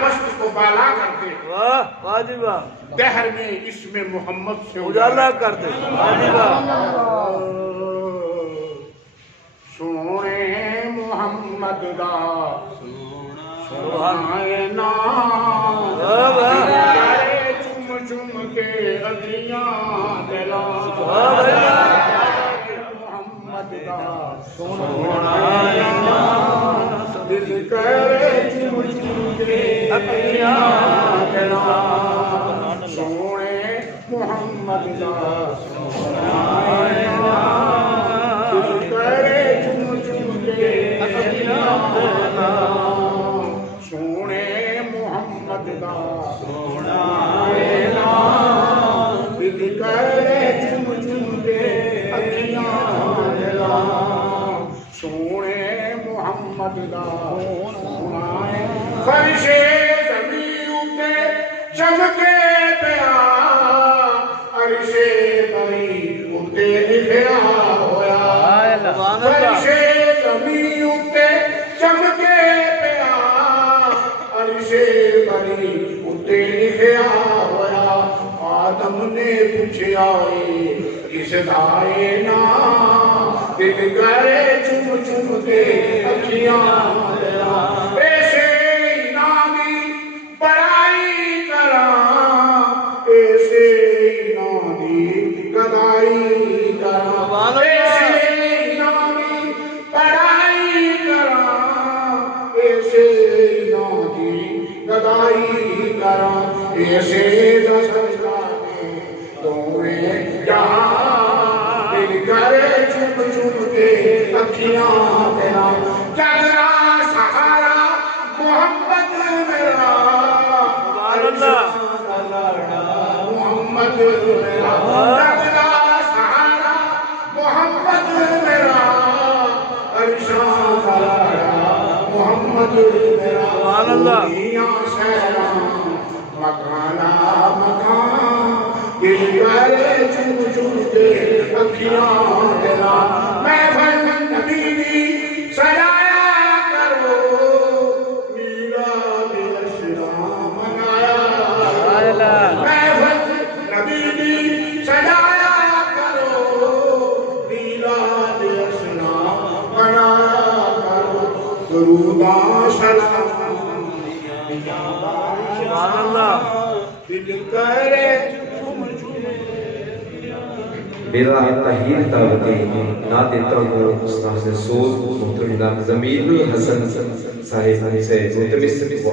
پست کو بالا کرتے واہ واہ جی واہ دہر میں اسم محمد سے اجالا کرتے واہ جی واہ سونے محمد دا سبحان نام واہ واہ چم چم کے اکھیاں دلا واہ واہ محمد دا سونا دل کرے چم چم کے اکھیاں دلا سونے محمد دا سونا دل کرے چم چم کے اکھیاں دلا سونے محمد دا سونا دل کرے چم چم کے اکھیاں دلا سونے محمد دا سونا فرش زمین تے چمکے پیا عرش بری اتے لکھیا ہویا فرش زمین تے چمکے پیا عرش بری اتے لکھیا ہویا آدم نے پوچھیا کس دائے نام دل کرے چم چم کے اکھیاں دلا ایسے نامی بڑائی کراں ایسے نامی گدائی کراں ایسے نامی بڑائی کراں ایسے نامی گدائی کراں ایسے دستے دوئے جہاں دل کرے چم چم کے اکھیاں تیرا جگرا سہارا محمد میرا محمد میرا جگرا سہارا محمد میرا عرشاں سہارا محمد میرا دنیا سہرا مکانا مکان دل کرے چم چم کے اکھیاں تیرا محفل نبی دی سجایا کرو میلاد اسلام منایا محفل نبی دی سجایا کرو میلاد اسلام منایا کرو دروداں سلام سبحان اللہ دل کرے میرا تحریر دعوتی نہ دیتا ہوں استاذ سوز محترم جناب ضمیر الحسن صاحب سے ملتمس وہ